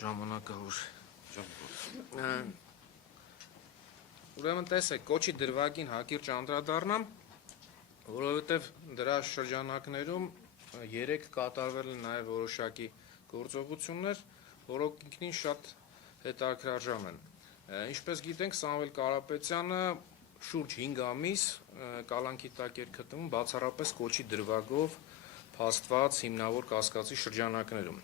ժամանակավոր ուրեմն տեսեք, կոչի դրվագին հակիրճ անդրադառնամ, որովհետև դրա շրջանակներում 3 կատարվել են նաև որոշակի գործողություններ, որոնք ինքնին շատ հետաքրքրաժամ են։ Ինչպես գիտենք, Սամվել Կարապետյանը շուրջ 5 ամիս կալանքի տակ էր գտնվում բացառապես կոչի դրվագով փաստված հիմնավոր կասկածի շրջանակներում։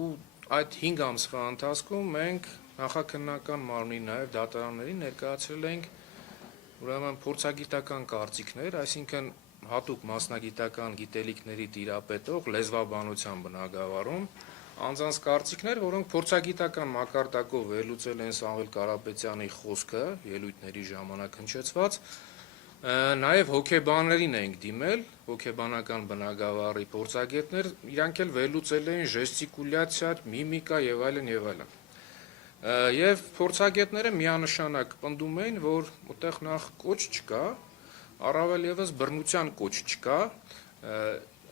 Ու այդ 5 ամսվա ընթացքում մենք նախաքննական մարմնի նաև դատարաններին ներկայացրել ենք ուրեմն փորձագիտական կարծիքներ, այսինքն հատուկ մասնագիտական գիտելիքների տիրապետող լեզվաբանության բնագավառում անձանց կարծիքներ, որոնք փորձագիտական մակարդակով վերլուծել են Սամվել Կարապետյանի խոսքը ելույթների ժամանակ հնչեցված, նաև հոգեբաններին ենք դիմել, հոգեբանական բնագավառի փորձագետներ, իրանք էլ վերլուծել էին ժեստիկուլյացիա, միմիկա եւ այլն եւ այլն։ Եվ փորձագետները միանշանակ պնդում էին, որ այդտեղ նախ կոչ չկա, առավել եւս բռնության կոչ չկա,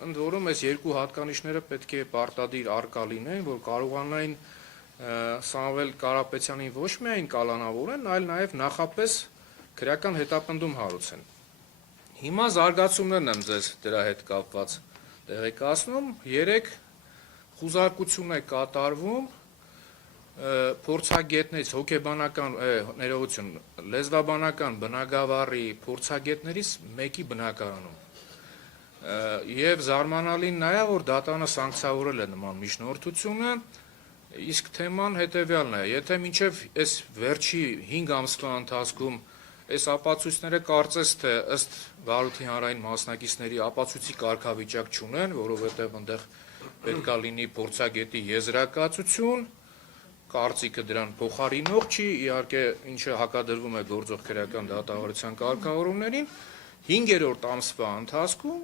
ընդ որում այս երկու հատկանիշները պետք է պարտադիր առկա լինեն, որ կարողանային Սամվել Կարապետյանին ոչ միայն կալանավորեն, այլ նաև նախապես քրեական հետապնդում հարուցեն։ Հիմա զարգացումներն եմ ձեզ դրա հետ կապված տեղեկացնում, 3 խուզարկություն է կատարվում փորձագետներից հոգեբանական ներողություն, լեզվաբանական բնագավառի փորձագետներից մեկի բնակարանում։ Եվ զարմանալին նա է, որ դատարանը սանկցիավորել է նման միջնորդությունը, իսկ թեման հետևյալն է, եթե մինչև այս վերջի 5 ամսվա ընթացքում այս ապացույցները կարծես թե ըստ Վարույթի հանրային մասնակիցների ապացույցի կարգավիճակ չունեն, որովհետև այնտեղ պետք է լինի փորձագետի եզրակացություն, կարծիքը դրան փոխարինող չի, իհարկե ինչը հակադրվում է գործող քրեական դատավարության կարգավորումներին, 5-րդ ամսվա ընթացքում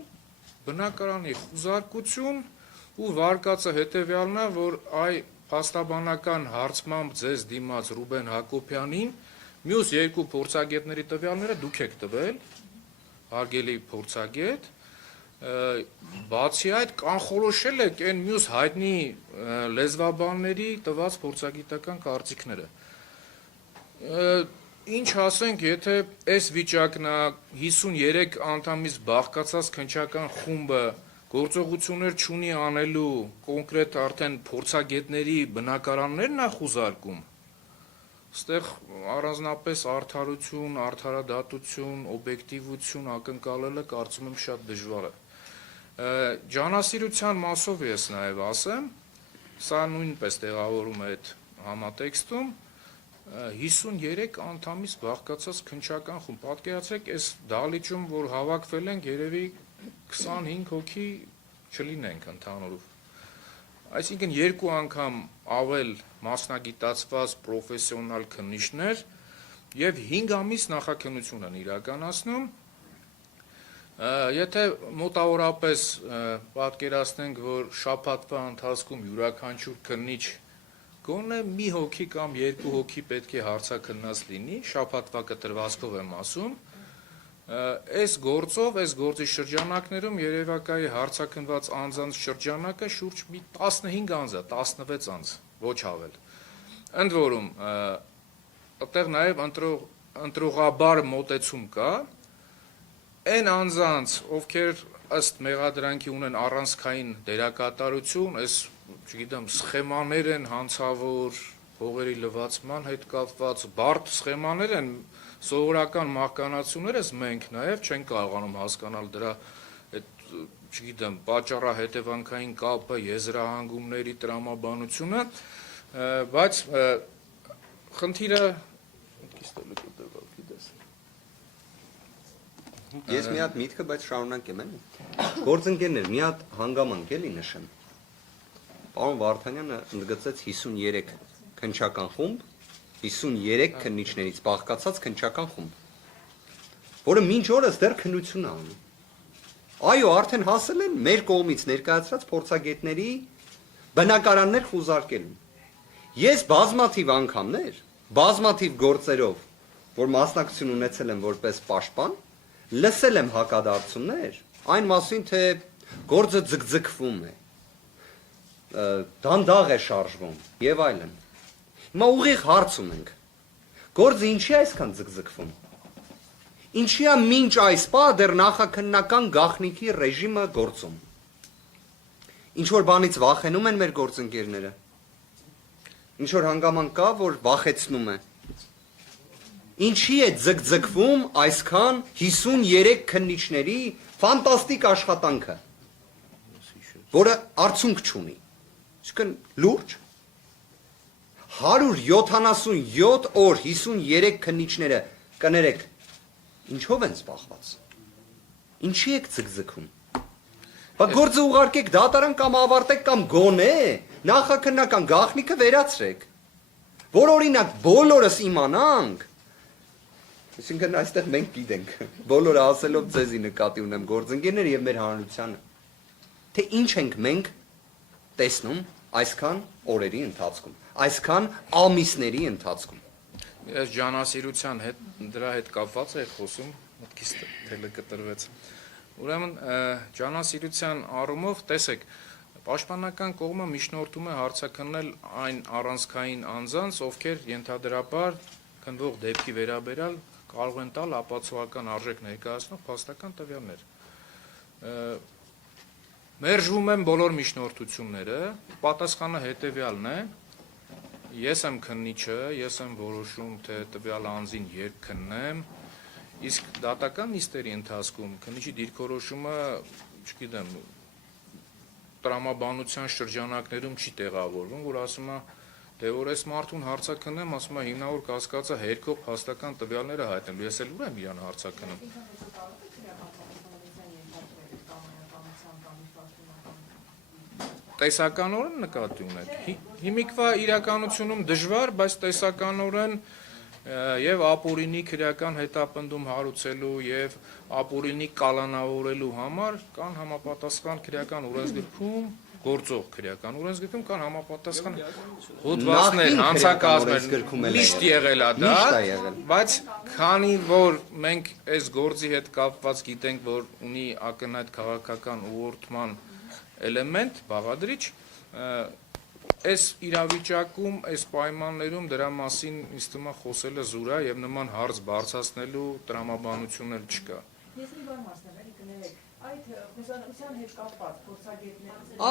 բնակարանի խուզարկություն ու վարկածը հետևյալն է, որ այ փաստաբանական հարցմամբ ձեզ դիմաց Ռուբեն Հակոբյանին մյուս 2 փորձագետների տվյալները դուք եք տվել, հարգելի փորձագետ, բացի այդ կանխորոշել եք այն մյուս հայտնի լեզվաբանների տված փորձագիտական կարծիքները։ Ինչ ասենք, եթե այս վիճակն է 53 անդամից բաղկացած քննչական խումբը գործողություններ չունի անելու կոնկրետ արդեն փորձագետների բնակարաններն է խուզարկում, այստեղ առանձնապես արդարություն, արդարադատություն, օբյեկտիվություն ակնկալելը կարծում եմ շատ դժվար է։ Ջանասիրության մասով ես նաև ասեմ, սա նույնպես տեղավորում է այդ համատեքստում, 53 անդամից բաղկացած քննչական խումբ, պատկերացրեք այս դահլիճում, որ հավաքվել ենք, երևի 25 հոգի չլինենք ընդհանուրով։ Այսինքն 2 անգամ ավել մասնագիտացված պրոֆեսիոնալ քննիչներ եւ 5 ամիս նախաքննություն են իրականացնում։ Եթե մոտավորապես պատկերացնենք, որ շաբաթվա ընթացքում յուրաքանչյուր քննիչ գոնե մի հոգի կամ 2 հոգի պետք է հարցաքննած լինի, շաբաթվա կտրվածքով եմ ասում, այս գործով, այս գործի շրջանակներում երևակայի հարցաքննված անձանց շրջանակը շուրջ մի 15 անձ է, 16 անձ, ոչ ավել։ Ընդ որում, այդտեղ նաև ընտրողաբար մոտեցում կա, այն անձանց, ովքեր ըստ մեղադրանքի ունեն առանցքային դերակատարություն, այս, չգիտեմ, սխեմաներ են հանցավոր, հողերի լվացման հետ կապված, բարդ սխեմաներ են, սովորական մահկանացուներս մենք նաև չենք կարողանում հասկանալ դրա այդ, չգիտեմ, պատճառահետևանքային կապը, եզրահանգումների տրամաբանությունը, բայց խնդիրը Ես մի հատ միտքը, բայց շարունակեմ եմ։ Գործընկերներ, մի հատ հանգամանք էլի նշեմ։ Պարոն Վարդանյանը ընդգծեց 53 քննչական խումբ, 53 քննիչներից բաղկացած քննչական խումբ, որը մինչ օրս դեռ քննություն է անում։ Այո, արդեն հասել են մեր կողմից ներկայացրած փորձագետների բնակարաններ խուզարկելուն։ Ես բազմաթիվ անգամներ, բազմաթիվ գործերով, որ մասնակցություն ունեցել եմ որպես պաշտպան, լսել եմ հակադարձումներ, այն մասին, թե գործը ձգձգվում է։ դանդաղ է շարժվում եւ այլն։ Հիմա ուղիղ հարց ունենք։ Գործը ինչի է այսքան ձգձգվում։ Ինչի է մինչ այս պահ դեռ նախաքննական գաղտնիքի ռեժիմը գործում։ Ինչ որ բանից վախենում են մեր գործընկերները։ Ինչ որ հանգամանք կա, որ վախեցնում է։ Ինչի է ձգձգվում այսքան 53 քննիչների ֆանտաստիկ աշխատանքը, որը արդյունք չունի։ Այսինքն լուրջ 177 օր 53 քննիչները կներեք, ինչով են զբաղված։ Ինչի եք ձգձգում։ Բա գործը ուղարկեք դատարան կամ ավարտեք կամ գոնե նախաքննական գաղտնիքը վերացրեք։ Որ օրինակ բոլորս իմանանք։ Այսինքն այստեղ մենք գիտենք, բոլորը ասելով ձեզի նկատի ունեմ գործընկերներ եւ մեր հանրությանը, թե ինչ ենք մենք տեսնում այսքան օրերի ընթացքում, այսքան ամիսների ընթացքում։ Ես ջանասիրության հետ դրա հետ կապված է խոսում, մտքից թելը կտրվեց։ Ուրեմն ջանասիրության առումով տեսեք, պաշտպանական կողմը միջնորդում է հարցաքննել այն առանցքային անձանց, ովքեր ենթադրաբար քննվող դեպքի վերաբերյալ կարող են տալ ապացուցողական արժեք ներկայացնող փաստական տվյալներ։ Մերժվում են բոլոր միջնորդությունները, պատասխանը հետևյալն է. ես եմ քննիչը, ես եմ որոշում, թե տվյալ անձին երբ քննեմ, իսկ դատական նիստերի ընթացքում քննիչի դիրքորոշումը, չգիտեմ, տրամաբանության շրջանակներում չի տեղավորվում, որ ասում է, դե որ այս մարդուն հարցաքննեմ, ասում է հիմնավոր կասկածը հերքող փաստական տվյալները հայտնելու, ես էլ ուր եմ իրան հարցաքննում։ Տեսականորեն նկատի ունեք։ Հիմիկվա իրականությունում դժվար, բայց տեսականորեն եւ ապօրինի քրեական հետապնդում հարուցելու եւ ապօրինի կալանավորելու համար կան համապատասխան քրեական օրենսգրքում գործող քրեական օրենսգրքում կան համապատասխան հոդվածներ, հանցակազմեր, միշտ եղել է դա, բայց քանի որ մենք այս գործի հետ կապված գիտենք, որ ունի ակնհայտ քաղաքական ուղղորդման էլեմենտ, բաղադրիչ, այս իրավիճակում, այս պայմաններում դրա մասին ինձ թվում է խոսելը զուր է եւ նման հարց բարձրացնելու տրամաբանություն էլ չկա։ Ես մի բան մասնեմ, էլի կներեք, այդ խոզանության հետ կապված փորձագետները